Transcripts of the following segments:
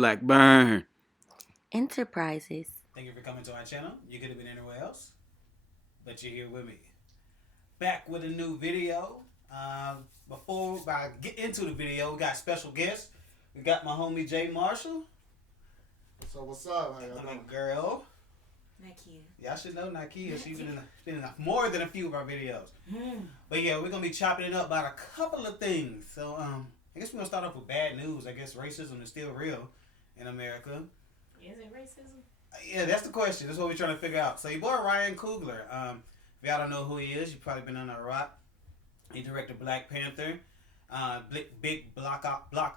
Blackburn Enterprises. Thank you for coming to our channel. You could have been anywhere else, but you're here with me. Back with a new video. Before I get into the video, we got special guests. We got my homie Jay Marshall. What's up? How y'all My doing? girl. Nakia. Y'all should know Nakia. She's been in more than a few of our videos. But yeah, we're going to be chopping it up about a couple of things. So I guess we're going to start off with bad news. I guess racism is still real in America. Is it racism? Yeah, that's the question. That's what we're trying to figure out. So your boy Ryan Coogler, if y'all don't know who he is, you've probably been under a rock. He directed Black Panther, big block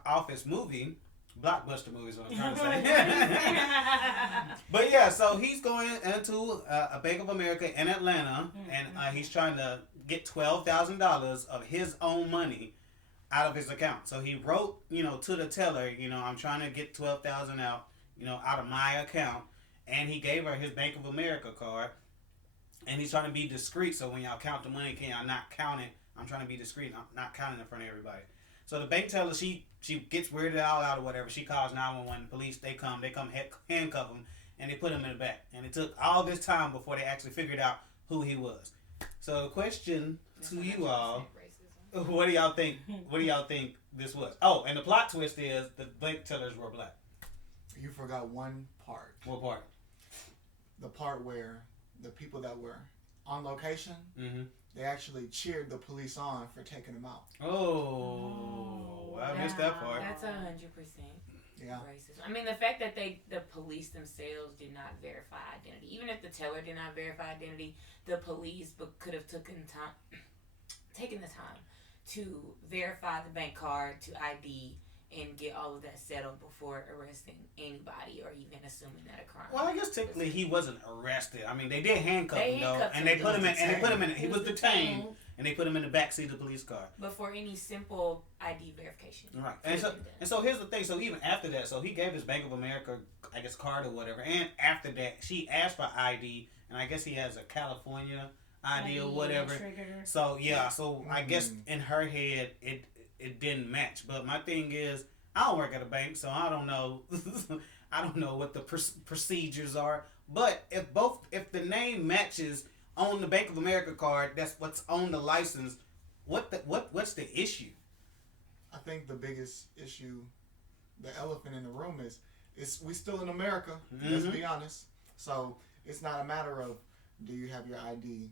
office movie, blockbuster movies. What I'm trying to say. But yeah, so he's going into a Bank of America in Atlanta, and he's trying to get $12,000 of his own money out of his account. So he wrote, to the teller, I'm trying to get $12,000 out, out of my account. And he gave her his Bank of America card. And he's trying to be discreet. So when y'all count the money, can y'all not count it? I'm trying to be discreet. I'm not counting in front of everybody. So the bank teller, she gets weirded out or whatever. She calls 911. Police, they come handcuff him, and they put him in the back. And it took all this time before they actually figured out who he was. So the question to you all, what do y'all think? What do y'all think this was? Oh, and the plot twist is the bank tellers were black. You forgot one part. What part? The part where the people that were on location, they actually cheered the police on for taking them out. Oh, I missed that part. That's 100% Yeah. racism. I mean, the fact that the police themselves did not verify identity, even if the teller did not verify identity, the police could have taken the time to verify the bank card, to ID, and get all of that settled before arresting anybody or even assuming that a crime. Well, I guess technically he wasn't arrested. I mean, they did handcuff him though, and him. they put him in. He was detained, and they put him in the back seat of the police car. But for any simple ID verification, Right. And so here's the thing. So even after that, so he gave his Bank of America, I guess, card or whatever. And after that, she asked for ID, and I guess he has a California ID or whatever. So yeah. So I guess in her head, it didn't match. But my thing is, I don't work at a bank, so I don't know. I don't know what the procedures are. But if the name matches on the Bank of America card, that's what's on the license. What's the issue? I think the biggest issue, the elephant in the room is we still in America. Let's be honest. So it's not a matter of do you have your ID?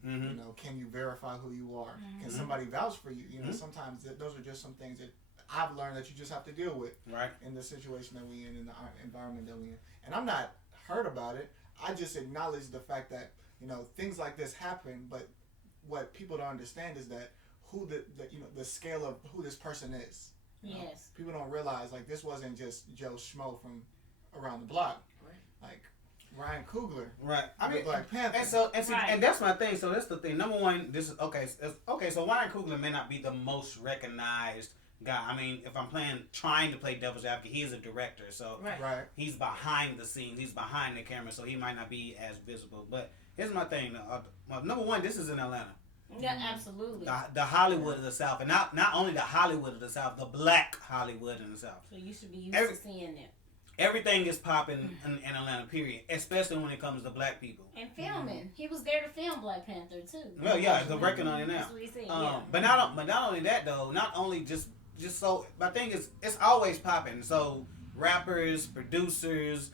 Can you verify who you are? Can somebody vouch for you? Sometimes those are just some things that I've learned that you just have to deal with in the situation that we in the environment that we in. And I'm not hurt about it. I just acknowledge the fact that things like this happen. But what people don't understand is that who the scale of who this person is. Yes. People don't realize like this wasn't just Joe Schmo from around the block. Like Ryan Coogler, I mean, Black Panther, and that's my thing. So that's the thing. Number one, this is okay. So Ryan Coogler may not be the most recognized guy. I mean, if I'm trying to play devil's advocate, he's a director, so he's behind the scenes. He's behind the camera, so he might not be as visible. But here's my thing. Number one, this is in Atlanta. Yeah, absolutely. The Hollywood of the South, and not only the Hollywood of the South, the Black Hollywood in the South. So you should be used to seeing that. Everything is popping in Atlanta, period. Especially when it comes to black people. And filming. He was there to film Black Panther too. Well, yeah, they're working on it now. That's what he said, But not only that though. Not only just so. My thing is, it's always popping. So rappers, producers,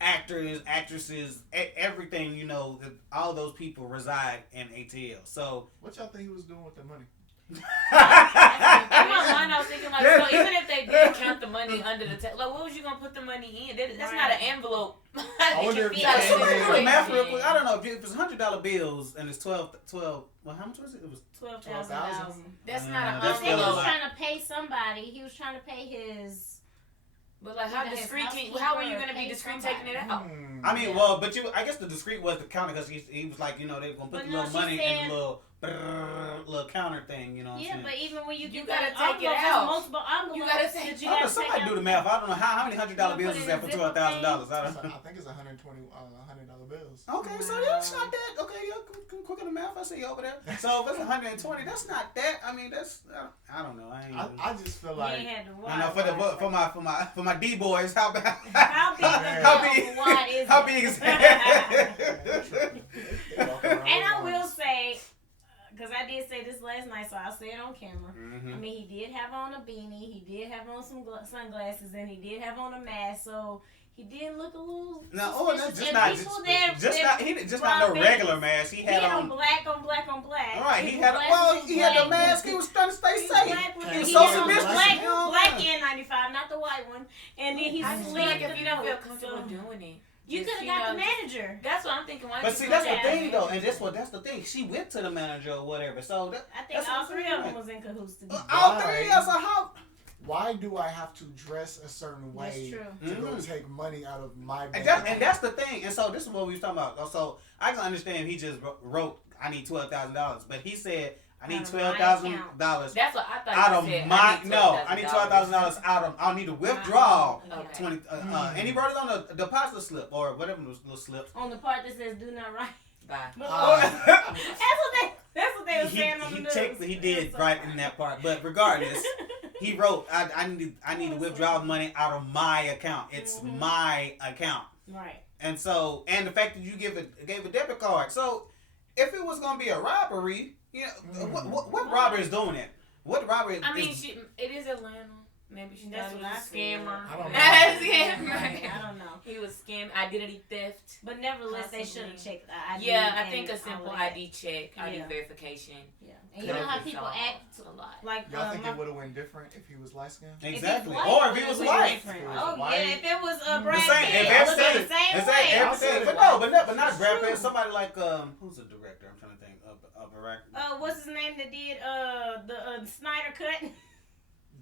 actors, actresses, everything. All those people reside in ATL. So what y'all think he was doing with the money? In my mind, I was thinking so even if they did count the money under the what was you gonna put the money in? That's not an envelope. I wonder if the math real quick. I don't know if it's $100 bills and it's 12. Well, how much was it? It was 12,000. That's not an I think he was envelope. trying to pay somebody. He was trying to pay his. But how discreet? How are you gonna be discreet taking it out? I mean, I guess the discreet was the counter because he was like, they were gonna put the little money in the little little counter thing, you know what I'm saying? But even when you You get gotta that take it envelope, out. there's multiple envelopes You gotta take that you Oh, gotta but somebody take do the out. math. I don't know how many $100 You bills put is it that in for a zipper $12,000. I I don't. think it's $100 bills. Okay, so that's not that. Okay, yeah, quick on the math. I see you over there. So if it's 120, that's not that. I mean, that's I don't know. I just feel You like ain't had to I know for my D boys. How big? How big How big? wide is How it? big is it? And I will say, because I did say this last night, so I'll say it on camera. I mean, he did have on a beanie, he did have on some sunglasses, and he did have on a mask, so he did look a little. No, oh, that's suspicious. just And not people there, just not no regular mask. He had on. black on black on black. All right, he had Black he had the black. mask. He was trying to stay He was safe. black with He was he social had on distancing. You know what I'm black N95, not the white one. And then he I just feel slid like the if you don't feel note, comfortable so- doing it, You just, could have got the know, manager. That's what I'm thinking. Why But don't see, you that's go the down thing there? though, and that's the thing. She went to the manager or whatever. So that, I think that's all what I'm three saying. of them was in cahoots together. All three. Yeah. So how? why do I have to dress a certain way That's to go take money out of my bank? And that's the thing. And so this is what we was talking about. So I can understand if he just wrote, "I need $12,000," but he said, "I need $12,000." That's what I thought. Out you of said. my I need $12,000 out of. I need to withdraw Okay. 20. And he wrote it on the deposit slip or whatever those little slips. On the part that says "Do not write." Bye. That's what they were saying on the news. He did right in that part, but regardless, he wrote, "I need to withdraw money out of my account. It's my account." Right. And so, and the fact that you gave a debit card. So, if it was gonna be a robbery, you know, what robber is doing it? What robber? I mean, it is Atlanta. Maybe she That's thought what I he was a scammer. I don't know. That's scammer. I don't know. He was scam identity theft. But nevertheless, they Possibly. should have checked the ID. Yeah, I and think a all simple of that. ID check, ID Yeah. verification. Yeah. And you know how people act a lot. like Y'all think it would have went different if he was light skinned? Exactly. If Or if he was white. different. If it was Oh white. yeah, if it was The Brad same. Pitt, If it was everything, the same it's way. everything. But not Brad Pitt. Somebody like who's the director? I'm trying to think of Iraq. What's his name that did the Snyder cut?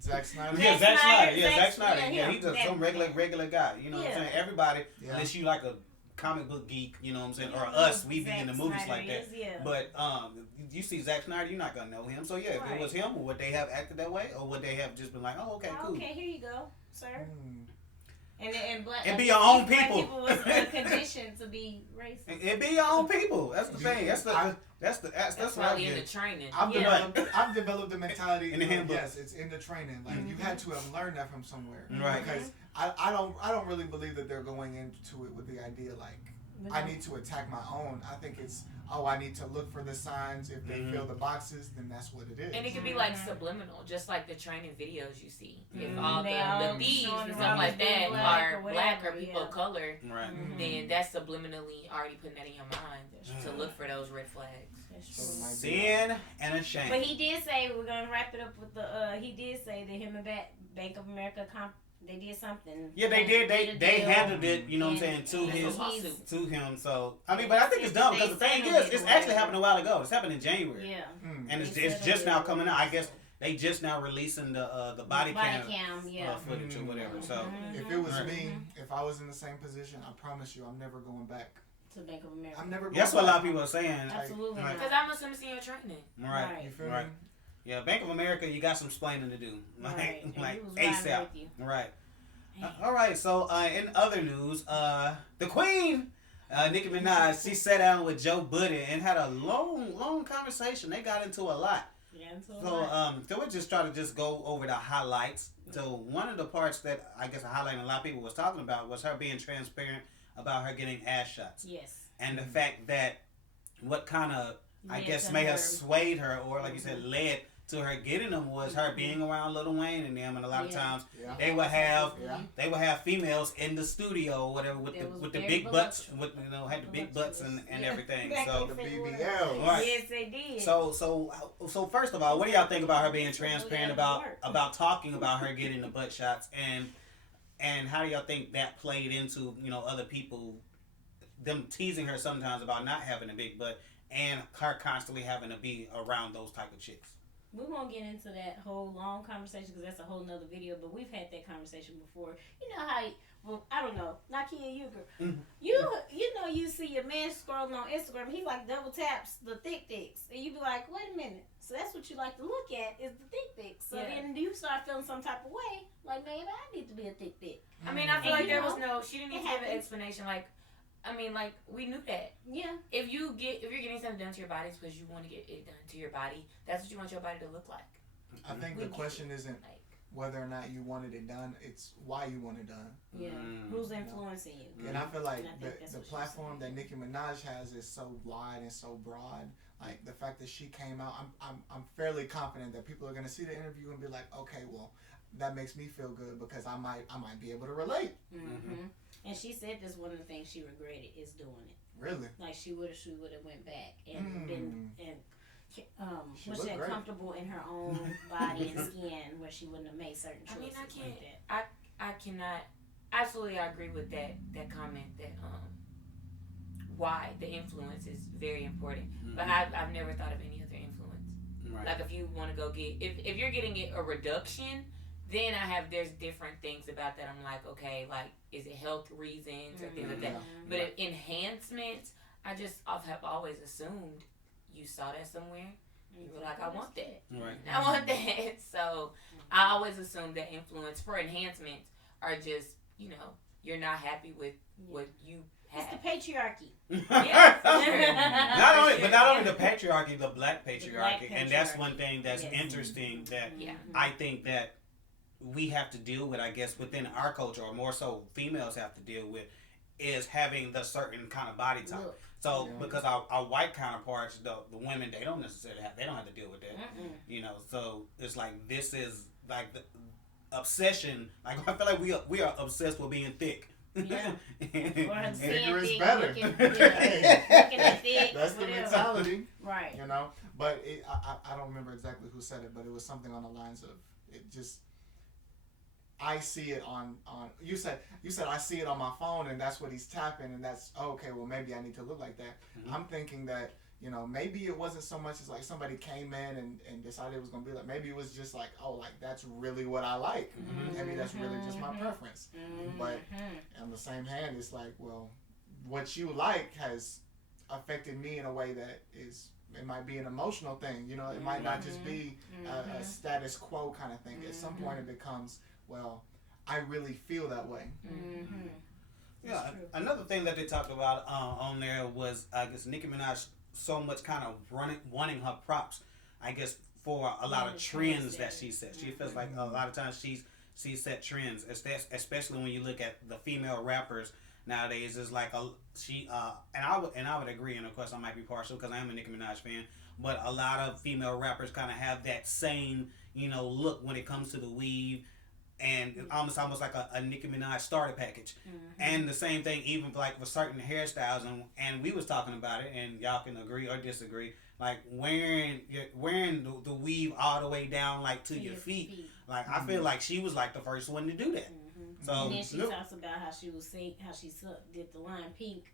Zack Snyder? Yeah, Zack Snyder. Zack Snyder. yeah, Yeah, him. he's just That some regular guy. You know what I'm Yeah. saying? Everybody, Yeah. unless you like a comic book geek, you know what I'm saying, or Yeah, us, we be Zack in the movies Snyder like that. is, yeah. But you see Zack Snyder, you're not gonna know him. So yeah, if Right. it was him, would they have acted that way, or would they have just been like, "Oh, okay, cool." Okay, here you go, sir. Mm. And black. It be your own black people. people was conditioned to be racist. It be your own people. That's the thing. That's That's what I probably in the get. training. I've developed the mentality In the of, handbook. yes, it's in the training. Like you had to have learned that from somewhere. Right. Because I don't really believe that they're going into it with the idea like I need to attack my own. I think it's I need to look for the signs. If they fill the boxes, then that's what it is. And it could be like subliminal, just like the training videos you see. If all They the all thieves showing and them stuff like being that black are or black or whatever, people of color, Right. then that's subliminally already putting that in your mind to look for those red flags. That's So it true. might be Sin and a shame. But he did say, we're gonna wrap it up with the. He did say that him and Bank of America they did something. Yeah, they did. a They deal. handled it. You know what I'm saying to And his he's- to him. So I mean, but I think it's dumb because the thing is, it's actually happened a while ago. It's happened in January, Yeah. and it's They just settled now it. coming out. I guess they just now releasing the body cam yeah. footage or whatever. So If it was Right. me, if I was in the same position, I promise you, I'm never going back. To Bank of America. I'm never. Going that's what a lot of back. people are saying. Absolutely Right. Because not. I must have seen your training. Right. You feel Right. me? Yeah, Bank of America, you got some explaining to do. Like, Right. And like he was riding ASAP. with you. Right. All right. So in other news, the Queen, Nicki Minaj, she sat down with Joe Budden and had a long conversation. They got into a lot. Yeah, So we'll just try to just go over the highlights. So one of the parts that I guess highlighting a lot of people was talking about was her being transparent about her getting ass shots. Yes. And the fact that what kind of I Led guess to may her- have swayed her, or like you said, led to her getting them was her being around Lil Wayne and them, and a lot of times Yeah. they would have females in the studio or whatever with That was the very big butts, voluptuous. had the big butts and Yeah. everything. Back So in The February. BBL. Right. Yes, they did. so first of all, what do y'all think about her being transparent about talking about her getting the butt shots, and how do y'all think that played into other people, them teasing her sometimes about not having a big butt, and her constantly having to be around those type of chicks? We won't get into that whole long conversation because that's a whole nother video. But we've had that conversation before. You know how? Well, I don't know. Nicki and you, Mm-hmm. you know, you see your man scrolling on Instagram. He like double taps the thick pics, and you be like, wait a minute. So that's what you like to look at is the thick pics. So then you start feeling some type of way, like maybe I need to be a thick pic. I mean, I feel like there was no. She didn't even give an explanation. Like, I mean, like we knew that. Yeah. If you're getting something done to your body, it's because you want to get it done to your body. That's what you want your body to look like. I think the question isn't whether or not you wanted it done, it's why you want it done. Yeah. Who's influencing you? And I feel like the platform that Nicki Minaj has is so wide and so broad. Like the fact that she came out, I'm fairly confident that people are gonna see the interview and be like, okay, well, that makes me feel good because I might be able to relate. Mm-hmm. And she said this one of the things she regretted is doing it. Really? Like she would have went back and been was she comfortable in her own body and skin where she wouldn't have made certain choices. I mean, I cannot. Absolutely, I agree with that comment that why the influence is very important. Mm-hmm. But I've never thought of any other influence. Right. Like if you want to go get if you're getting a reduction, then there's different things about that. I'm like, okay, like is it health reasons or things like that? Mm-hmm. But enhancements, I have always assumed you saw that somewhere. You were like, I want that. Right. I want that. So I always assumed that influence for enhancements are just, you're not happy with what you have. It's the patriarchy. Yeah. Not only the patriarchy, the black patriarchy. And that's one thing that's interesting that I think that we have to deal with, I guess, within our culture, or more so females have to deal with, is having the certain kind of body type. Look. So because our white counterparts, the women, they don't necessarily have to deal with that. So it's like this is like the obsession. Like I feel like we are obsessed with being thick. Yeah. Or bigger is better. Looking at thick. That's the mentality. Right. But I don't remember exactly who said it, but it was something on the lines of it just. I see it on you said I see it on my phone and that's what he's tapping and that's okay, well maybe I need to look like that. Mm-hmm. I'm thinking that maybe it wasn't so much as like somebody came in and decided it was gonna be like, maybe it was just like, oh, like that's really what I like. Mm-hmm. Maybe that's really just my preference. Mm-hmm. But on the same hand, it's like, well, what you like has affected me in a way that it might be an emotional thing. It might not just be a status quo kind of thing. At some point it becomes, well, I really feel that way. Mm-hmm. Yeah, another thing that they talked about on there was, I guess, Nicki Minaj so much kind of wanting her props, I guess, for a lot of trends that she set. She feels like a lot of times she's set trends, especially when you look at the female rappers nowadays. Is like and I would agree, and of course I might be partial because I am a Nicki Minaj fan, but a lot of female rappers kind of have that same look when it comes to the weave. And almost like a Nicki Minaj starter package. Mm-hmm. And the same thing even like with certain hairstyles, and we was talking about it, and y'all can agree or disagree, like wearing the weave all the way down like to your feet. Like I feel like she was like the first one to do that. Mm-hmm. So and then she talks about how she did the line pink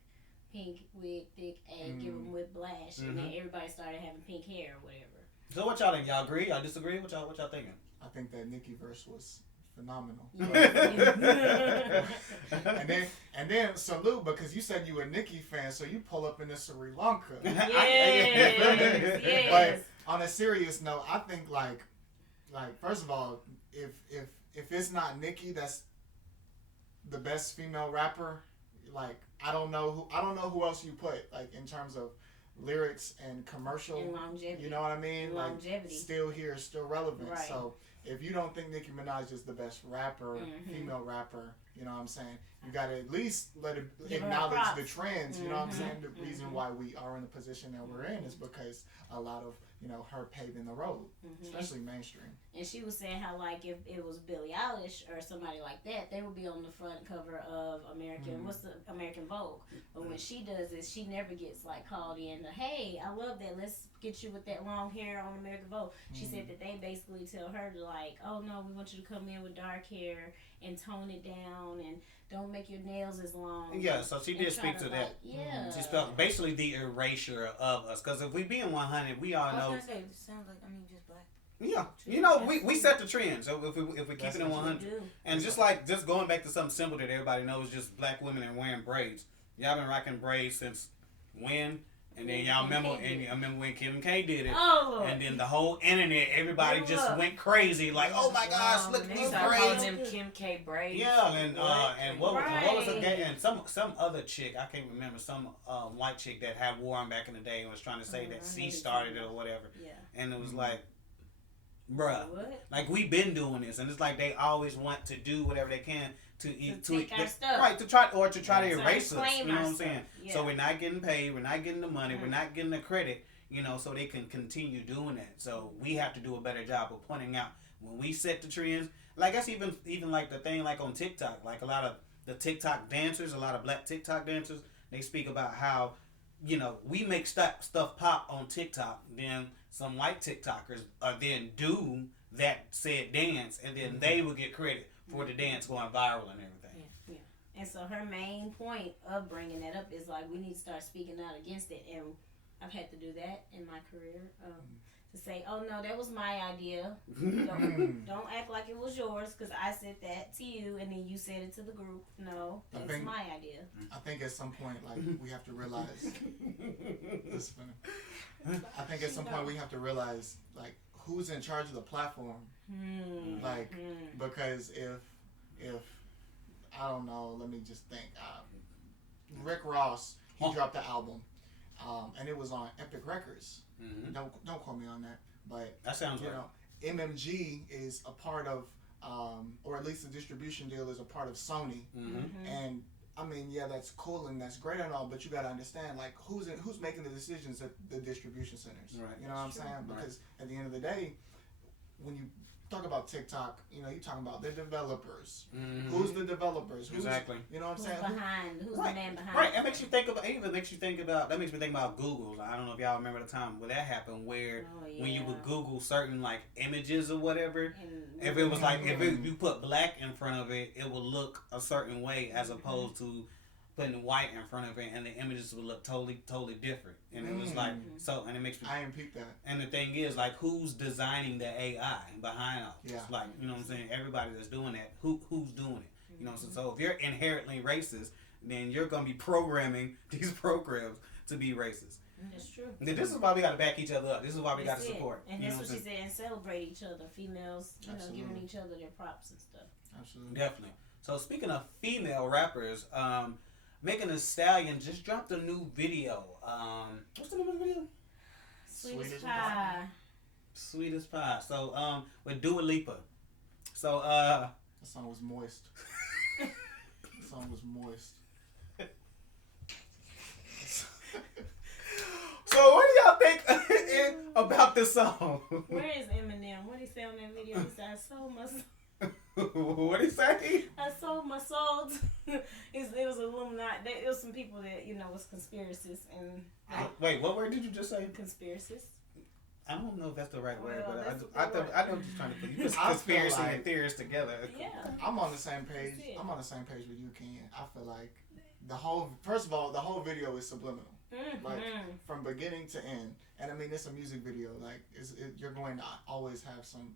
wig, thick A, give them with blash, and then everybody started having pink hair or whatever. So what y'all think? Y'all agree? Y'all disagree? What y'all thinking? I think that Nicki verse was phenomenal. and then salute, because you said you were a Nicki fan, so you pull up into Sri Lanka. Yes. But on a serious note, I think like first of all, if it's not Nicki that's the best female rapper, like I don't know who else you put like in terms of lyrics and commercial and longevity. You know what I mean? Longevity. Like still here, still relevant. Right. So if you don't think Nicki Minaj is the best rapper, female rapper, you know what I'm saying? You got to at least acknowledge the trends, you know what I'm saying? The reason why we are in the position that we're in is because a lot of, her paving the road, especially mainstream. And she was saying how, like, if it was Billie Eilish or somebody like that, they would be on the front cover of American Vogue. But when she does this, she never gets, like, called in to, hey, I love that, let's get you with that long hair on American Vogue. She said that they basically tell her to, like, oh, no, we want you to come in with dark hair and tone it down and don't make your nails as long. Yeah, so she did speak to that. Yeah. She spoke basically the erasure of us. Because if we being 100, we all know. I was going to say, it sounds like, just black. Yeah, you know, we set the trend. So if we keep it in 100, and just going back to something simple that everybody knows, just black women and wearing braids. Y'all been rocking braids since when? And then y'all remember when Kim K did it. Oh, and then the whole internet, everybody just went crazy, like, oh my gosh, look at these braids. Them Kim K braids. Yeah, and what was the gay, and some other chick, I can't remember, some white chick that had wore them back in the day and was trying to say that C started it or whatever. Yeah. And it was like, bruh, what? like we've been doing this, and it's like they always want to do whatever they can to take our stuff. Right, to try to erase us. Claim You know what I'm stuff. saying? Yeah. So we're not getting paid, we're not getting the money, we're not getting the credit, you know, so they can continue doing that. So we have to do a better job of pointing out when we set the trends. Like that's even like the thing like on TikTok, like a lot of the TikTok dancers, a lot of black TikTok dancers, they speak about how, you know, we make stuff pop on TikTok, then some white TikTokers then do that said dance, and then they will get credit for the dance going viral and everything. Yeah. And so her main point of bringing that up is like we need to start speaking out against it, and I've had to do that in my career to say, oh no, that was my idea. Don't act like it was yours because I said that to you and then you said it to the group. No, that's my idea. I think at some point, like we have to realize. That's funny. I think at some point we have to realize like who's in charge of the platform. Like because if I don't know, let me just think. Rick Ross, he dropped the album, and it was on Epic Records. Don't quote me on that, but that sounds you right. know, MMG is a part of, or at least the distribution deal is a part of Sony, and I mean, yeah, that's cool and that's great and all, but you got to understand, like, who's making the decisions at the distribution centers. Right. You know what I'm saying? Because at the end of the day, when you talk about TikTok, you know, you're talking about the developers. Who's the developers? Exactly. You know what I'm saying? Who's the man behind? Right. That makes you think about. It even makes you think about. That makes me think about Google. I don't know if y'all remember the time where that happened, where when you would Google certain like images or whatever, if it was like if you put black in front of it, it would look a certain way as opposed to putting white in front of it, and the images would look totally different. And it was like so, and it makes me. I ain't peeped that. And the thing is, like, who's designing the AI behind all this? Yeah. Like, you know what I'm saying? Everybody that's doing that, who's doing it? You know, so if you're inherently racist, then you're gonna be programming these programs to be racist. That's true. This is why we gotta back each other up. This is why we gotta support. And that's what she said. And celebrate each other. Females, you know, giving each other their props and stuff. Absolutely. Definitely. So speaking of female rappers, Megan Thee Stallion just dropped a new video. What's the name of the video? Sweetest Pie. Sweetest Pie. So with Dua Lipa. So that song was moist. The song was moist. So what do y'all think about this song? Where is Eminem? What did he say on that video? He said, I sold my soul. What did he say? I sold my soul. It was Illuminati. It was some people that, you know, was conspiracists and. Wait, what word did you just say? Conspiracists. I don't know if that's the right word, Well, but I know I'm just trying to put you conspiracy and theorists together. Yeah. I'm on the same page. I'm on the same page with you, Ken. I feel like the whole video is subliminal. Like from beginning to end. And I mean, it's a music video. Like you're going to always have some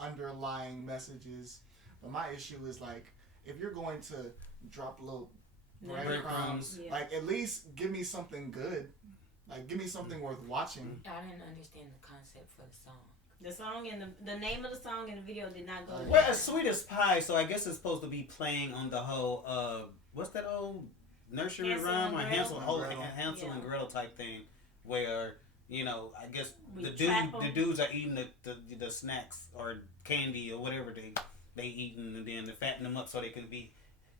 underlying messages. But my issue is like, if you're going to drop little breadcrumbs, like at least give me something good. Like give me something worth watching. I didn't understand the concept for the song. The song and the name of the song and the video did not go. Well, as sweet as pie, so I guess it's supposed to be playing on the whole what's that old nursery rhyme or Hansel and Gretel type thing, where you know I guess the dudes are eating the snacks or candy or whatever they eating, and then they fatten them up so they can be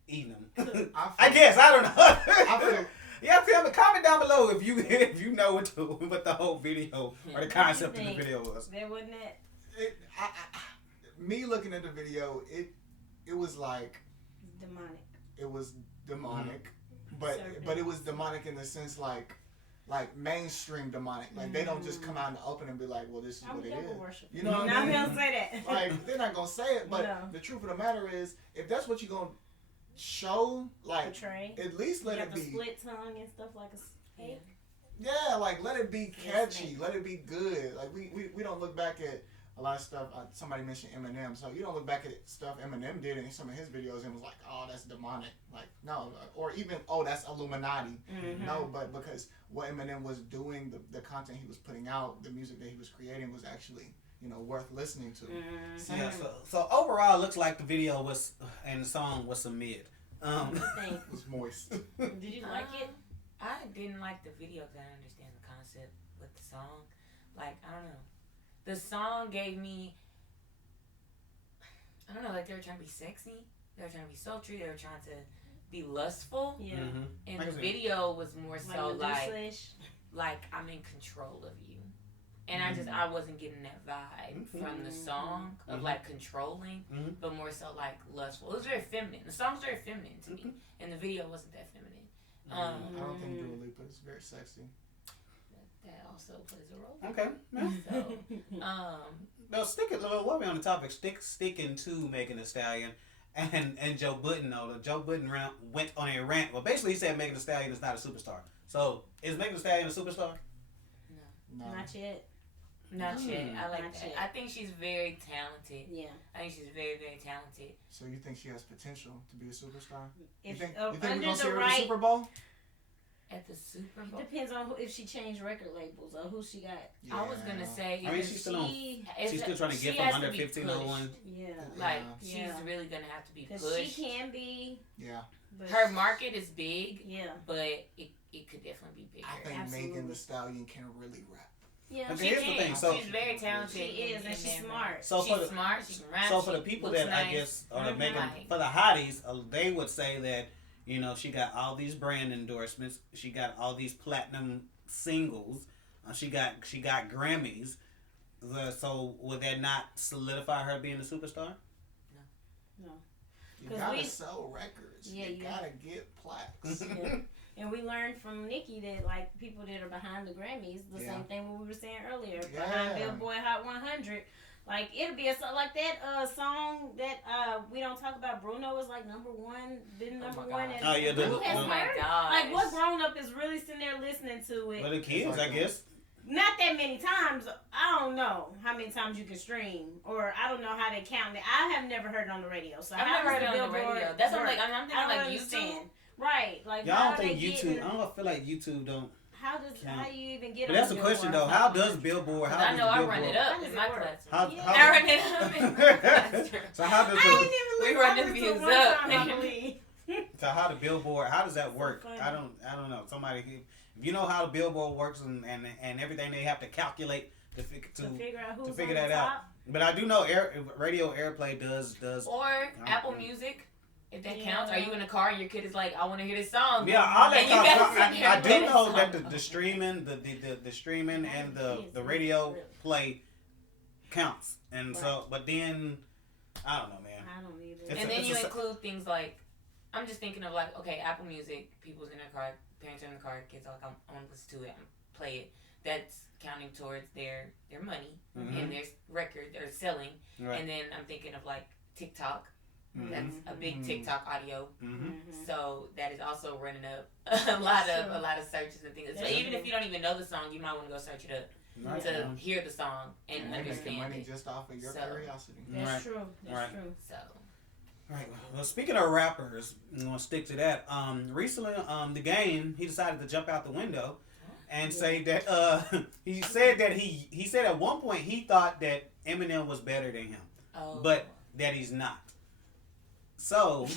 eating them. I guess I don't know. Yeah, tell me, comment down below if you know what the whole video or the concept of the video was. There wasn't it. Me looking at the video, it was like demonic. It was demonic, but it was demonic in the sense like mainstream demonic. Like they don't just come out in the open and be like, well, this is what it is. Worship. You know what I I mean? mean? Not gonna say that. Like they're not gonna say it, but the truth of the matter is, if that's what you're gonna show, like portray, at least let it be split tongue and stuff like a snake. Yeah, like let it be catchy, let it be good. Like we don't look back at a lot of stuff. Somebody mentioned Eminem, so you don't look back at stuff Eminem did in some of his videos and was like, oh, that's demonic. Like, no, or even, oh, that's Illuminati. Mm-hmm. No, but because what Eminem was doing, the content he was putting out, the music that he was creating was actually, worth listening to. Mm-hmm. Yeah. So overall, it looks like the video was and the song was some mid. What do you think? It was moist. Did you like it? I didn't like the video because I didn't understand the concept with the song. Like, I don't know. The song gave me, I don't know, like they were trying to be sexy. They were trying to be sultry. They were trying to be lustful. Yeah. Mm-hmm. And the video was more so Medusa-ish? like I'm in control of you. And I wasn't getting that vibe from the song of like controlling, but more so like lustful. It was very feminine. The song's very feminine to me, and the video wasn't that feminine. I don't think Dua Lipa is very sexy. That also plays a role. Okay. So, No, while we're on the topic, sticking to Megan Thee Stallion and Joe Budden, though. Joe Budden went on a rant. Well, basically, he said Megan Thee Stallion is not a superstar. So, is Megan Thee Stallion a superstar? No. Not yet. Not yet. I like Not that. yet. I think she's very talented. Yeah. I think she's very, very talented. So you think she has potential to be a superstar? If you think under we're going to see the her at the right, Super Bowl? At the Super Bowl? depends on if she changed record labels or who she got. I was going to say, I mean, she's still trying to get from under 1501. Yeah. Like, Yeah. she's really going to have to be Because pushed. she can be. Yeah. But Her market is big, Yeah. but it could definitely be bigger. I think Absolutely. Megan Thee Stallion can really rap. Yeah. Okay, She here's the can. thing. So she's very talented. She is, and she's smart. So she's for the, smart. She can rap. So for the she people looks that nice. I guess are Mhm. making Right. for the hotties, they would say that she got all these brand endorsements. She got all these platinum singles. She got Grammys. So would that not solidify her being a superstar? No. You 'Cause gotta we- sell records. Yeah, you you- gotta get plaques. Yeah. And we learned from Nicki that like people that are behind the Grammys, the Yeah. same thing what we were saying earlier, Yeah. behind Billboard Hot 100. Like it'll be a song like that song that we don't talk about. Bruno is like number one, been number my one. gosh. And Oh, yeah, who has oh my heard it? gosh. Like what grown up is really sitting there listening to it? But the kids, It's like I guess. Not that many times. I don't know how many times you can stream, or I don't know how they count it. I have never heard it on the radio. So I've how never does heard it on the Billboard radio. That's what I'm work? like. I'm thinking I don't like understand. YouTube. Right, like Y'all how don't think they YouTube? getting- I don't feel like YouTube don't. How does count. how you even get? But on that's the question though. Billboard How Hot does 100? Billboard? How I does know I Billboard, run it How up does in it my work? classes. How, Yeah. how, I run it up in my classes. So how does I the, ain't even We looked- run I the listened to views it one up. time, I believe. so how the Billboard? How does that work? funny. I don't know. Somebody, if you know how the Billboard works and everything they have to calculate to figure out who's to figure on that the out. top. But I do know radio airplay does. Or Apple Music, if that Yeah. counts. Are you in a car and your kid is like, I want to hear this song? Yeah, all that And you gotta counts. sit there I and do play know the that song. the streaming, the streaming and the radio play counts, and so but then I don't know, man. I don't either. It's And a- then you it's a- include things like, I'm just thinking of like, okay, Apple Music, people's in their car, parents are in the car, kids are like, I want to listen to it, play it. That's counting towards their money and their record they're selling. Right. And then I'm thinking of like TikTok. Mhm. That's a big TikTok audio. Mm-hmm. So that is also running up a lot of searches and things. So That's even true. if you don't even know the song, you might want to go search it up Right. to hear the song and And they're making understand money it. just off of your So- curiosity. That's Right. true. That's Right. true. So Right. Well, speaking of rappers, I'm gonna stick to that. Recently, the game he decided to jump out the window and say that he said that he said at one point he thought that Eminem was better than him, but that he's not. So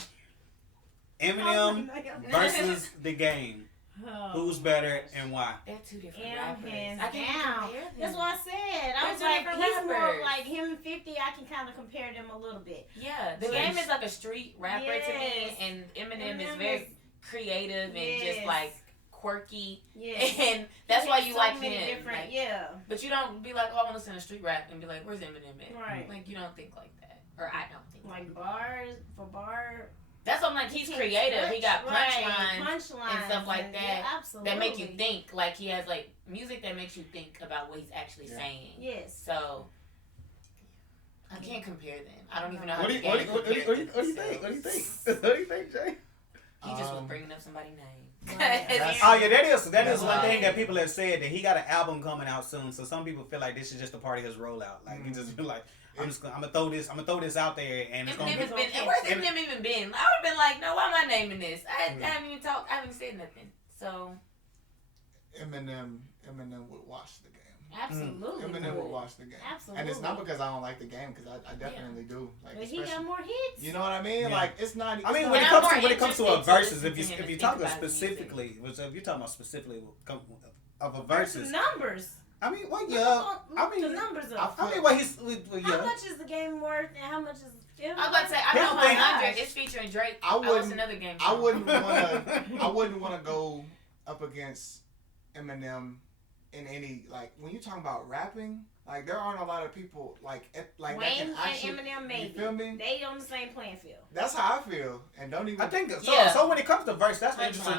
Eminem versus the game. Oh, Who's better and why? they're two different Hands rappers. down. I can't compare them. That's what I said. I They're was two like, different he's more rappers. like him and 50. I can kind of compare them a little bit. Yeah, the So game he's- is like a street rapper to me, Yes. and Eminem is Eminem very is- creative and Yes. just like quirky, Yeah. and that's why you so like many him. different. Like, Yeah. but you don't be like, oh, I want to listen to street rap and be like, where's Eminem at? Right. Like you don't think like that, or I don't think Like that. bars for bar. That's what I'm like. He's creative. He got punchlines punchlines and stuff like that Yeah, absolutely. that make you think. Like he has like music that makes you think about what he's actually Yeah. saying. Yes. So I can't compare them. I don't even know how What to do you think? What do you think? What do you think, Jay? He just was bringing up up somebody's name. Oh yeah, that is one thing that people have said, that he got an album coming out soon. So some people feel like this is just a part of his rollout. Like he just feel like I'm gonna throw this out there, and it's gonna be. Where's Eminem even been? I would have been like, no, why am I naming this? I haven't even talked. I haven't said nothing. So Eminem would watch the game. Absolutely. Eminem would watch the game. Absolutely. And it's not because I don't like the game, because I definitely do. Like, but he got more hits. You know what I mean? Yeah. Like, it's not. I mean, when it comes to a versus, if you're talking specifically, if you're talking about specifically of a versus numbers. I mean, well, the numbers up. How much is the game worth, and how much is? I was about to say, I know 100 is featuring Drake. What's another game? I wouldn't want to go up against Eminem in any, like, when you're talking about rapping, like, there aren't a lot of people like Wayne that can actually, and Eminem, maybe. You feel me? They on the same playing field. That's how I feel, and don't even. I think so. Yeah. So when it comes to verse, that's the interesting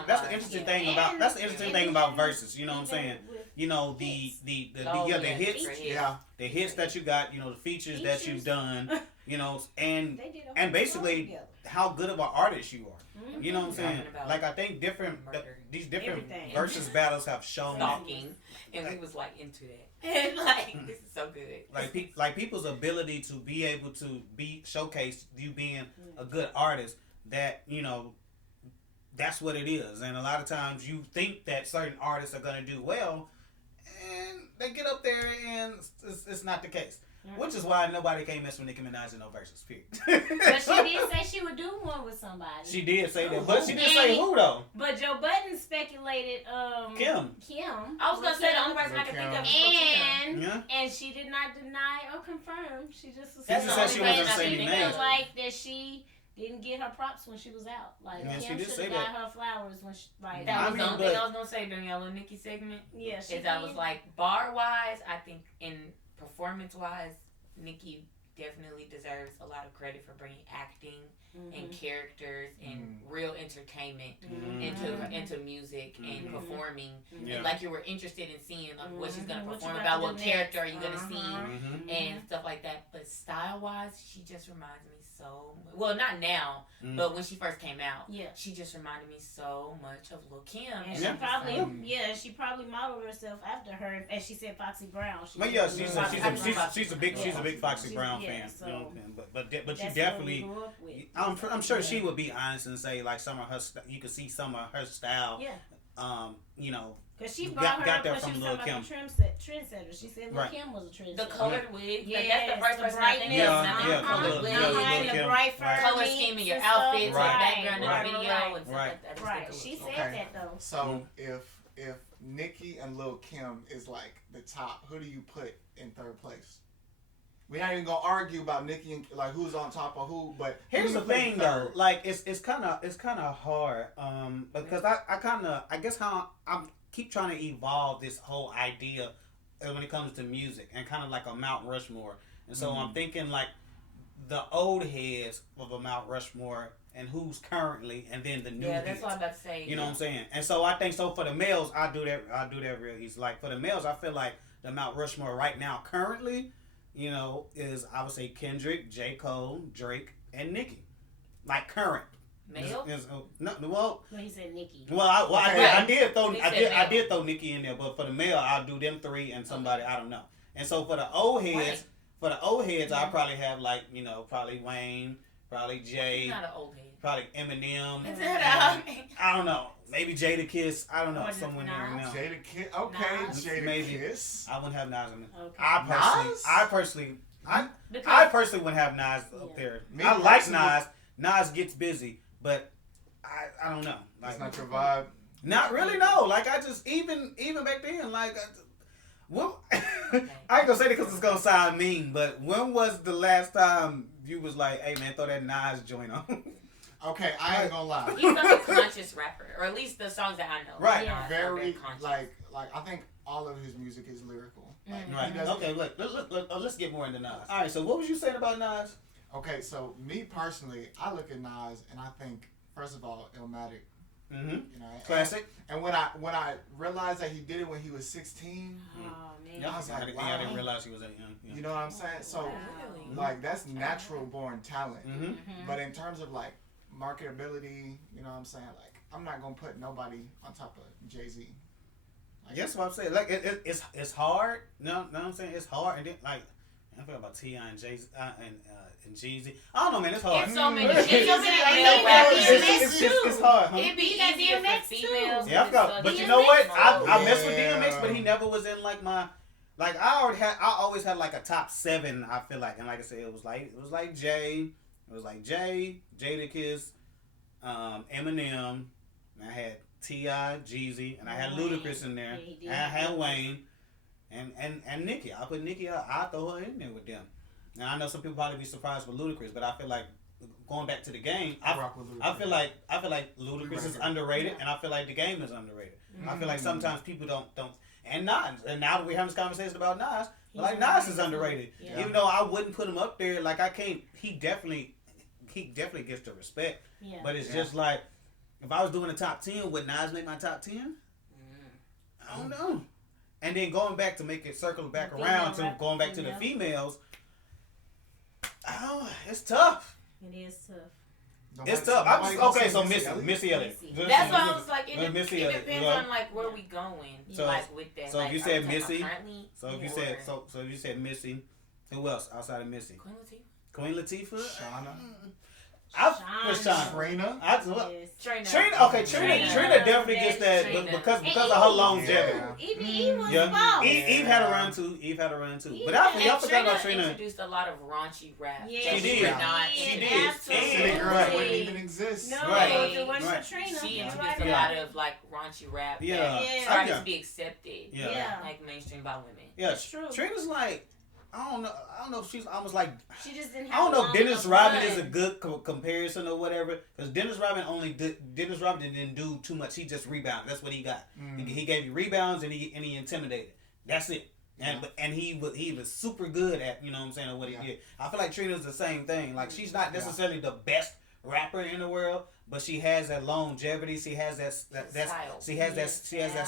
thing about verses. You know what I'm saying? You know the hits, the hits that you got. You know, the features that you've done. You know, and basically how good of an artist you are. Mm-hmm. You know what I'm saying? Like, I think these different versus battles have shown stalking, and we was like into that. And like, this is so good. Like people's ability to be able to be showcased, you being a good artist, that, you know, that's what it is. And a lot of times you think that certain artists are going to do well, and they get up there and it's not the case. Which is why nobody can't mess with Nicki Minaj in no versus, period. But she did say she would do one with somebody. She did say that, but she didn't say who though. But Joe Budden speculated Kim. I was gonna say the only person I could think of was Kim. And she did not deny or confirm. She just was saying she wasn't saying names. Like that she didn't get her props when she was out. Like, Kim should have got her flowers when she, like, that was the only thing I was gonna say during your little Nicki segment. Yeah, I was like, bar wise, I think in performance wise, Nicki definitely deserves a lot of credit for bringing acting and characters and real entertainment into music and performing. And like, you were interested in seeing like what she's gonna perform about, what character are you gonna see, and stuff like that. But style wise, she just reminds me so much. Well, not now, but when she first came out, she just reminded me so much of Lil' Kim. And she probably modeled herself after her, as she said, Foxy Brown. She's a big Foxy Brown fan. So, you know, but you definitely, I'm sure she would be honest and say like some of her, you could see some of her style. You know. Because she brought her up when she was talking about the trendsetter. She said Lil' Kim was a trendsetter. The colored wig. That's the first person I think of. The bright fur color scheme in your outfit, your background in the video, and stuff like that. Right. She said that though. So if Nicki and Lil' Kim is like the top, who do you put in third place? We're not even gonna argue about Nicki and like who's on top of who, but here's the thing though, like it's kind of hard, because I guess how I'm keep trying to evolve this whole idea when it comes to music and kind of like a Mount Rushmore, and so I'm thinking like the old heads of a Mount Rushmore and who's currently, and then the new heads. That's what I'm about to say. You know what I'm saying? And so I think so for the males, I do that real easy. Like for the males, I feel like the Mount Rushmore right now currently, you know, is I would say Kendrick, J. Cole, Drake, and Nicki. Like current. Male? Well, he said Nicki. I did throw Nicki in there, but for the male, I'll do them three and somebody I don't know. And so for the old heads, I'll probably have like, you know, probably Wayne, probably Jay. He's not an old head. Probably Eminem. I don't know. Maybe Jada Kiss. I don't know. Someone there now. Jada Kiss. Okay. Jada Kiss. I wouldn't have Nas in it. Okay. I personally wouldn't have Nas up there. I like Nas. Nas gets busy, but I don't know. Like, that's not your vibe? Not really, no. Like, I just, even back then, like, I ain't gonna say that because it's gonna sound mean, but when was the last time you was like, hey man, throw that Nas joint on? Okay, I ain't gonna lie. He's not a conscious rapper, or at least the songs that I know. Right. Yeah, very like I think all of his music is lyrical. Like, right. Okay, look, let's get more into Nas. All right, so what was you saying about Nas? Okay, so me personally, I look at Nas and I think, first of all, Illmatic. You know, classic. And when I realized that he did it when he was 16, I was like, wow. I didn't realize he was that young. Yeah. You know what I'm saying? So, like, that's natural born talent. But in terms of like marketability. You know what I'm saying? Like, I'm not gonna put nobody on top of Jay-Z. Like, That's what I'm saying. Like it's hard. No, what I'm saying? It's hard. And then like I think about T.I. and Jay and Jeezy. I don't know, man. It's hard. It's so many. It's so many male male rappers. rappers. It's hard. Huh? It'd be You got easier DMX for females. too. Yeah, I forgot. But you know DMX what? too. I messed with Yeah. DMX, but he never was in like my. Like I always had like a top 7. I feel like, and like I said, it was like Jay, Jadakiss, Eminem, and I had T.I., Jeezy, and I had Wayne. Ludacris in there, Yeah, and I had Wayne, and Nicki. I put Nicki out. I throw her in there with them. Now I know some people probably be surprised with Ludacris, but I feel like going back to the game, I rock with Ludacris. I feel like Ludacris is underrated, and I feel like the game is underrated. I feel like sometimes people don't. And Nas, and now that we're having this conversation about Nas, like Nas is underrated. Yeah. Even though I wouldn't put him up there, like I can't. He definitely gets the respect. Yeah. But it's just like if I was doing a top 10, would Nas make my top 10? I don't know. And then going back to make it circle back around to going back to the females. It's tough. It is tough. It's tough. So Missy Elliott. That's why I was like, it Missy depends Elliott, you know? on like where we going. So- like with that. so if like, you are said we talking Missy, currently, So if you or said Missy, who else outside of Missy? Queen Latifah? Queen Latifah. Shauna. I put Shauna. Trina. Yes. Trina definitely gets that Trina. because of her longevity. Yeah. Eve was Yeah, boss. Eve had a run too. But y'all forgot about Trina. Introduced a lot of raunchy rap. Yeah, that She we did. were not She into. did. City And- girls wouldn't even exist. No, Right. it wasn't Right. Trina. She You're introduced right a about lot it. of like raunchy rap Yeah. that Yeah. started Yeah. to be accepted. Yeah. Like mainstream by women. Yeah, That's true. Trina's like I don't know if she's almost like She just didn't I have don't know if long Dennis enough Rodman run. is a good comparison or whatever because Dennis Rodman didn't do too much. He just rebounded. That's what he got. He gave you rebounds and he intimidated. That's it. And he was super good at what I'm saying or what he did. I feel like Trina's the same thing. Like she's not necessarily the best rapper in the world, but she has that longevity. She has that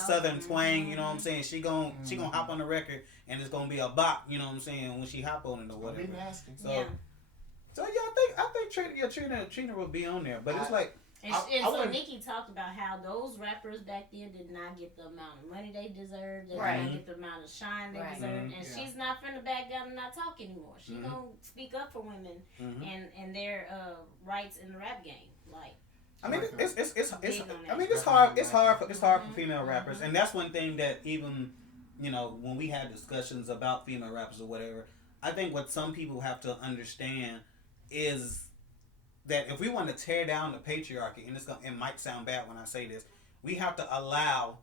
southern twang. You know what I'm saying? She gonna hop on the record and it's gonna be a bop. You know what I'm saying when she hop on it or whatever. Be nasty. So I think Trina will be on there, but it's like. And, I so wouldn't- Nicki talked about how those rappers back then did not get the amount of money they deserved. They Right. did not get the amount of shine they Right. deserved. And Yeah. she's not finna back down and not talk anymore. She gonna speak up for women and their rights in the rap game. Like, I mean, it's Big on that. I mean, it's hard for female rappers, and that's one thing that even, when we had discussions about female rappers or whatever, I think what some people have to understand is that if we want to tear down the patriarchy, and it might sound bad when I say this, we have to allow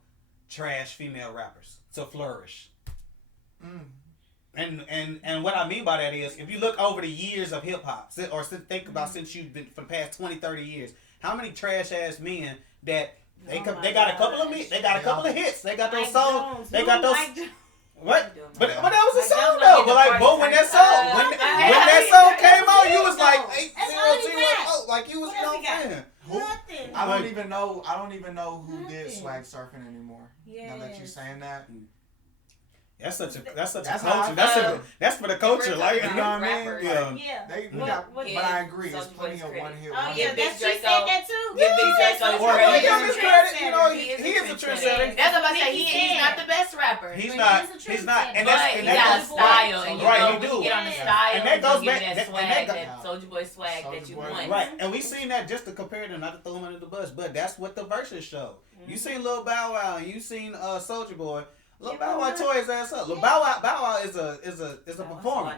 trash female rappers to flourish. And what I mean by that is, if you look over the years of hip hop, or think about since you've been for the past 20, 30 years, how many trash ass men that they got a couple of hits, they got those Mike songs, Jones. they got those. Mike Jones. What? But that was a Mike song Jones though. gonna But get the like, party when that turned song, up. when Yeah. that song came That's out, you was it, like, though. hey, That's all he got. like you was, What else he got? saying. Nothing. I don't even know who did Nothing. swag surfing anymore. Now that you're Yes. saying that, That's such a That's culture. how I That's for the culture. Like, you know what I mean? Rappers. yeah. Yeah. they What- got. what- But I agree, Yeah, it's plenty Soulja of Boy's one hit. Oh wonders. yeah, Big that's she Draco. said that too. Give Big Draco Soulja credit. Boy is Give a him credit, trendsetter. he is a trendsetter. That's what I'm saying. Nicki He's said. not the best rapper. He's But not. he is a He's not. trendsetter. And But that's he and got that a style, and you right, know he when do. you get on the Yeah. style, And that goes you give back- me that that- swag, and that that Soulja Boy swag that you Soulja Boy. want. Right, and we seen that just to compare them, not to throw them under the bus, but that's what the verses show. You seen Lil Bow Wow, and you seen Soulja Boy. Lil Bow Wow tore his ass up. Lil Bow Wow is a performer.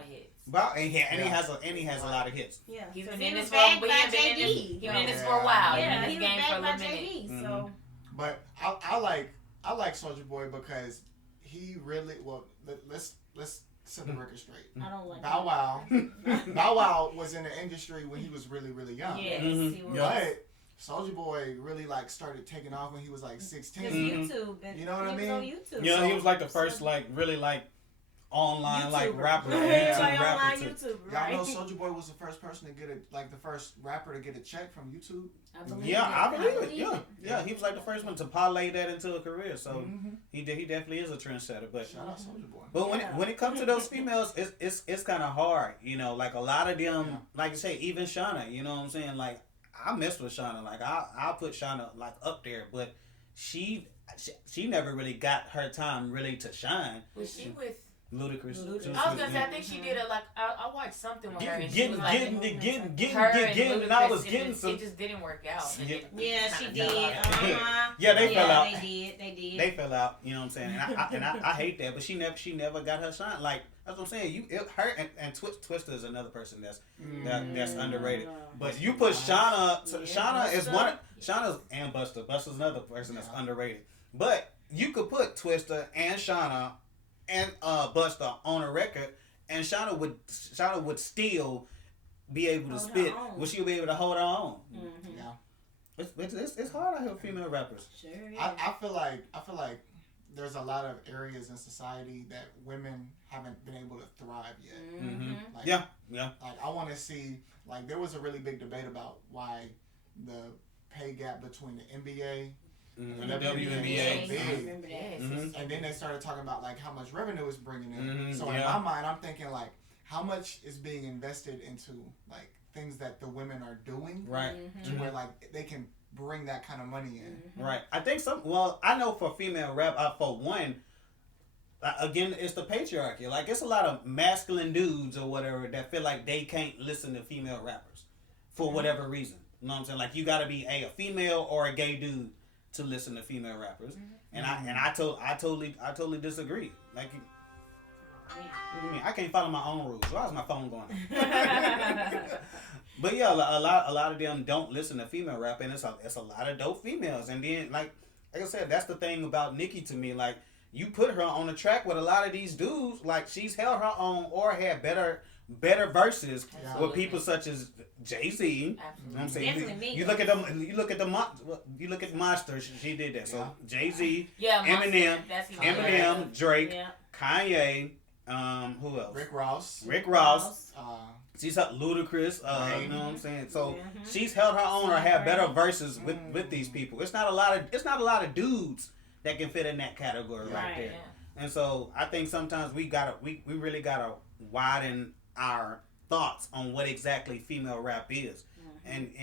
And he has a lot of hits. Yeah. He's So been he in was this for backed but by he's been in JD. this. He's been in this for a while. Yeah, He's he been was in this game for a backed by little minute. JD. So But I like Soulja Boy because he really let's set the record straight. I don't like Bow Wow, Bow Wow was in the industry when he was really really young. Yes, Mhm. he was. But Soulja Boy really started taking off when he was 16. Because YouTube. And You know what I he was mean? on YouTube. Yeah, So- he was like the first really online YouTuber. rapper. Yeah, YouTube like rapper online too. YouTuber, Y'all right? know Soulja Boy was the first person to get the first rapper to get a check from YouTube. I believe Yeah, it. I believe it. believe Yeah, it. yeah, he was like the first one to parlay that into a career. So Mhm. he definitely is a trendsetter. But Shout out Soulja Boy. when it comes to those females, it's kind of hard. Like a lot of them, like you say, even Shauna. You know what I'm saying? Like I mess with Shauna. Like I'll put Shauna like up there, but she never really got her time really to shine. Was she with Ludacris? I was gonna say, I think she did I watched something with her. And Getting, she was like, I was getting some. It just didn't work out. Yeah, she did. Yeah, they fell out. They did. They fell out. You know what I'm saying? And I hate that, but she never got her shine. Like that's what I'm saying. Her and Twista is another person that's underrated. But you put Shauna. Shauna is one. Shauna's and Busta. Busta's another person that's underrated. But you could put Twista and Shauna and Busta on a record, and Shauna would still be able to spit. Would she be able to hold her own? Mm-hmm. Yeah. It's hard out here with female rappers. Sure. Yeah. I feel like there's a lot of areas in society that women haven't been able to thrive yet. Mm-hmm. Like, yeah. Like I want to see, like there was a really big debate about why the pay gap between the NBA and the WNBA is big. Mm-hmm. And then they started talking about like how much revenue is bringing in. Mm-hmm. So in my mind, I'm thinking like how much is being invested into like things that the women are doing, right? To where like they can bring that kind of money in, right? I think I know for female rap, for one, again, it's the patriarchy. Like it's a lot of masculine dudes or whatever that feel like they can't listen to female rappers for whatever reason. You know what I'm saying? Like you got to be a female or a gay dude to listen to female rappers, and I totally disagree. Like, what do you mean? I can't follow my own rules. Why is my phone going? But yeah, a lot of them don't listen to female rap, and it's a lot of dope females. And then like I said, that's the thing about Nicki to me. Like you put her on the track with a lot of these dudes, like she's held her own or had better verses with people such as Jay-Z. You know what I'm saying? You look at the monsters. She did that. So Jay-Z, Eminem, Drake, Kanye, who else? Rick Ross. She's Ludacris. You know what I'm saying? So she's held her own or had better verses with these people. It's not a lot of dudes that can fit in that category right there. Yeah. And so I think sometimes we really gotta widen our thoughts on what exactly female rap is, and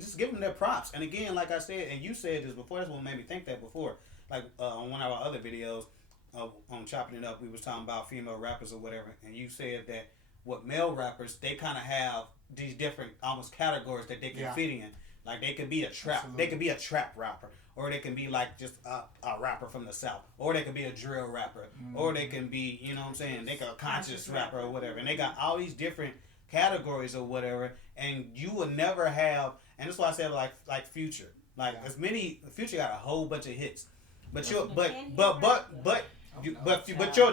just give them their props. And again, like I said, and you said this before, that's what made me think that before. Like on one of our other videos on Chopping It Up, we was talking about female rappers or whatever, and you said that what male rappers, they kind of have these different almost categories that they can fit in. Like they could be a trap, they could be a trap rapper, or they can be like just a rapper from the South, or they could be a drill rapper, or they can be, you know what I'm saying, they could a conscious rapper or whatever. And they got all these different categories or whatever, and you will never have, and that's why I said like Future. Like as many, Future got a whole bunch of hits, but you'll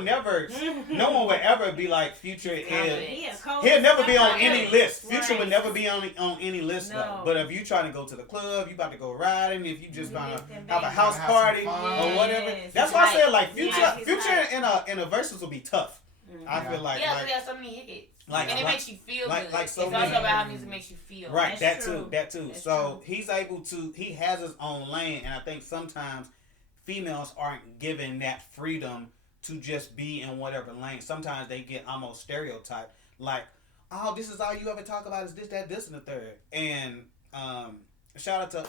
never, no one would ever be like Future is. He'll never be on any list. Future would never be on any list though. But if you trying to go to the club, you about to go riding, if you just trying to have a house party or whatever. That's why I said like Future in a verses will be tough. I feel like but there's so many hits. And it makes you feel good. So it's also about how music makes you feel. Right, that too. So he's able to, he has his own lane, and I think sometimes females aren't given that freedom to just be in whatever lane. Sometimes they get almost stereotyped, like, oh, this is all you ever talk about is this, that, this, and the third. And shout out to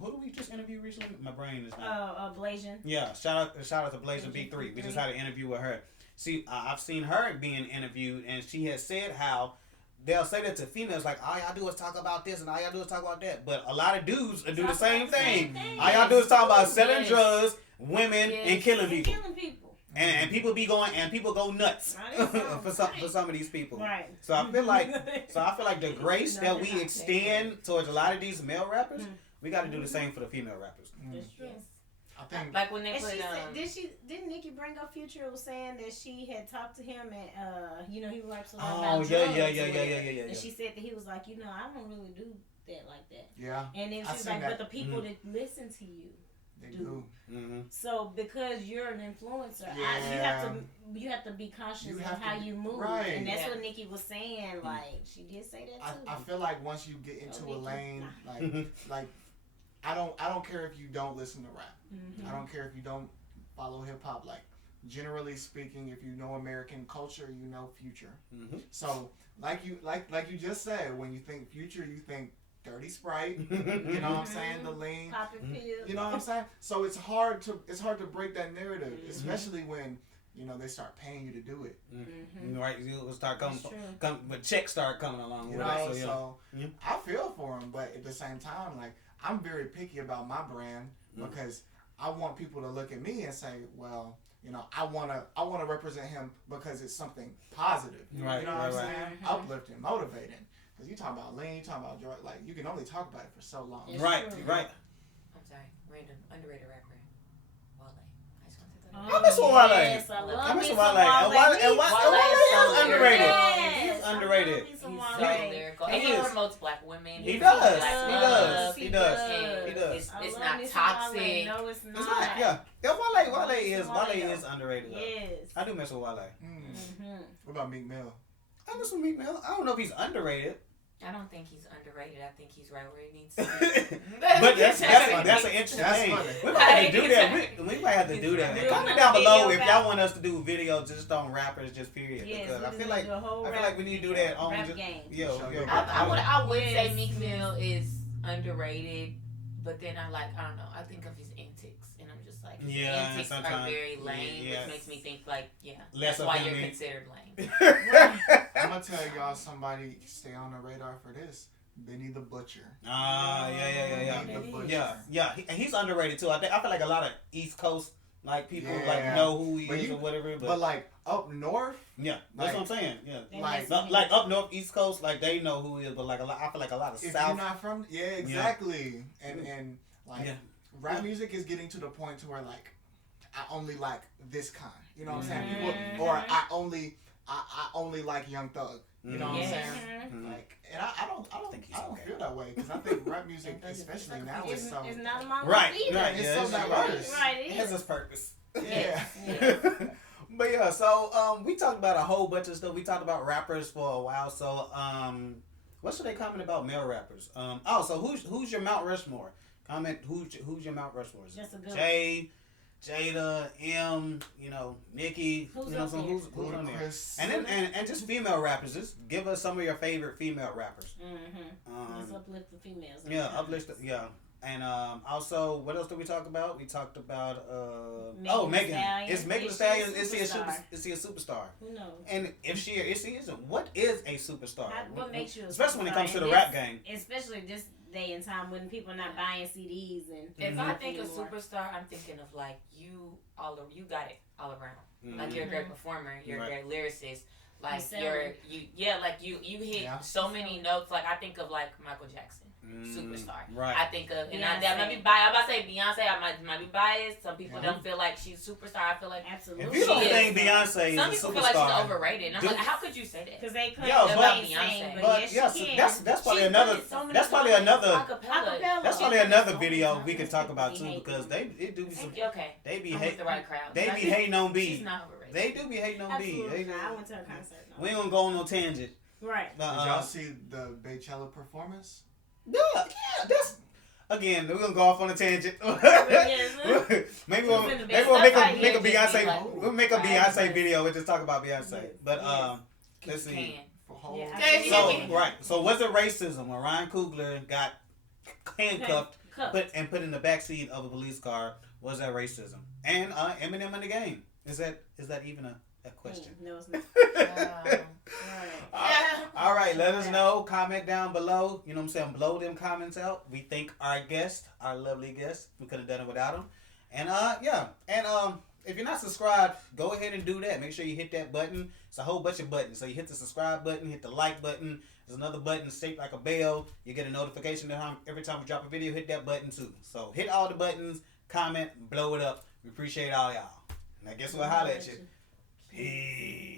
who do we just interview recently? My brain is not. Blasian. Yeah, shout out to Blasian B3. We just had an interview with her. See, I've seen her being interviewed, and she has said how they'll say that to females, like, all y'all do is talk about this, and all y'all do is talk about that. But a lot of dudes do the same thing. All y'all do is talk about selling drugs, women, and killing people. And people be going, and people go nuts for some of these people. Right. So I feel like the grace that we extend towards a lot of these male rappers, we got to do the same for the female rappers. That's true. I think like when they put didn't Nicki bring up Future was saying that she had talked to him and he raps a lot about drugs. Yeah. And she said that he was like, I don't really do that like that. Yeah. And then she's like, but the people that listen to you do. Mm-hmm. So because you're an influencer, you have to be conscious of how you move. Right. And that's what Nicki was saying. Like she did say that too. I feel like once you get into a lane, like I don't care if you don't listen to rap. I don't care if you don't follow hip hop. Like generally speaking, if you know American culture, you know Future. So like you just said, when you think Future, you think dirty Sprite. You know what I'm saying? The lean. Popping pills. You know what I'm saying? So it's hard to break that narrative, especially when they start paying you to do it. Right, you'll start coming, when checks start coming along. You know, so I feel for them, but at the same time, like I'm very picky about my brand because I want people to look at me and say, well, I wanna represent him because it's something positive. Right, you know what I'm saying? Uplifting, motivating. Because you talk about lean, you talk about joy, like you can only talk about it for so long. Right. I'm sorry, random underrated rapper. I miss Wale. Yes, I miss Wale. And Wale is underrated. Yes, He's underrated. He's so lyrical. And he promotes black women. He does. He does. It's not toxic. No, it's not. It's not. Yeah. Wale is underrated. Yes. I do mess with Wale. What about Meek Mill? I mess with Meek Mill. I don't know if he's underrated. I don't think he's underrated. I think he's right where he needs to be. But that's an interesting thing. We might have to do that. We might have to do that. Comment down below if y'all want us to do videos just on rappers, just period. Yes, because I feel like we need to do that on rap just game. I would say Meek Mill is underrated, but then I don't know. I think of his antics, and I'm just like, his antics are very lame, which makes me think that's why you're considered lame. I'm gonna tell y'all somebody stay on the radar for this. Benny the Butcher. Yeah. He's underrated too. I feel like a lot of East Coast people know who he is or whatever. But like up north, that's what I'm saying. Yeah, like up north, East Coast, they know who he is. But I feel like a lot of if South. you're not from, exactly. And rap music is getting to the point to where I only like this kind. You know what I'm saying? People, or I only like Young Thug. You know what I'm saying? And I don't feel that way because I think rap music, especially now, is so it's not among It's so diverse. It has its purpose. Yeah. But so we talked about a whole bunch of stuff. We talked about rappers for a while. So what should they comment about male rappers? So who's your Mount Rushmore? Comment who's your Mount Rushmore? Just a good Jay, Jada, Nicki, who's on there? And just female rappers. Just give us some of your favorite female rappers. Let's uplift the females. And also, what else did we talk about? We talked about Megan. Is Megan Thee Stallion? Is she a superstar? Who knows? And if she isn't, what is a superstar? What makes you a especially superstar? when it comes to the rap game? Especially this day and time when people are not buying CDs and if I think of superstar, I'm thinking of you got it all around. Like you're a great performer, you're a great lyricist. Like you hit so many notes. Like I think of Michael Jackson. Superstar. Right. I think of, and I might be biased. I'm about to say Beyonce. I might be biased. Some people don't feel like she's a superstar. I feel like absolutely. If you don't think Beyonce is a superstar, some people feel like she's overrated. And I'm like, how could you say that? Because they claim about Beyonce. But yes, she can. That's probably another. That's probably another video we can talk about too because they do be some. Okay. They be hating the right crowd. They be hating on B. She's not overrated. They do be hating on B. I went to a concert. We ain't gonna go on no tangent. Right. Did y'all see the Beychella performance? Yeah, that's again. We're gonna go off on a tangent. Maybe we'll make a Beyonce. We'll make a Beyonce video. We'll just talk about Beyonce. But let's see. So was it racism when Ryan Coogler got handcuffed, put in the backseat of a police car? Was that racism? And Eminem in the game. Is that even a question? No, it's not. All right, let us know. Comment down below. You know what I'm saying? Blow them comments out. We thank our lovely guest. We could have done it without him. And if you're not subscribed, go ahead and do that. Make sure you hit that button. It's a whole bunch of buttons. So you hit the subscribe button, hit the like button. There's another button shaped like a bell. You get a notification every time we drop a video. Hit that button too. So hit all the buttons, comment, blow it up. We appreciate all y'all. And I guess we'll holler at you. Peace.